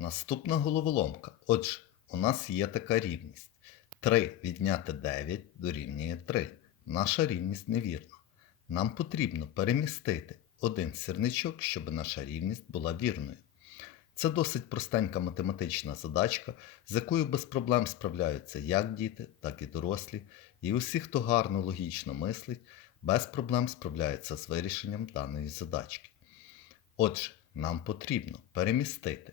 Наступна головоломка. Отже, у нас є така рівність. 3 відняти 9 дорівнює 3. Наша рівність невірна. Нам потрібно перемістити один сірничок, щоб наша рівність була вірною. Це досить простенька математична задачка, з якою без проблем справляються як діти, так і дорослі, і усі, хто гарно логічно мислить, без проблем справляються з вирішенням даної задачки. Отже, нам потрібно перемістити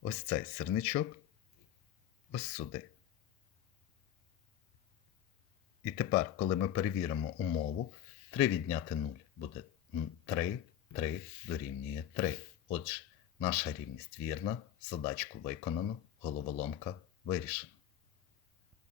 ось цей сірничок ось сюди. І тепер, коли ми перевіримо умову, 3 відняти 0 буде 3, 3 дорівнює 3. Отже, наша рівність вірна, задачку виконано, головоломка вирішена.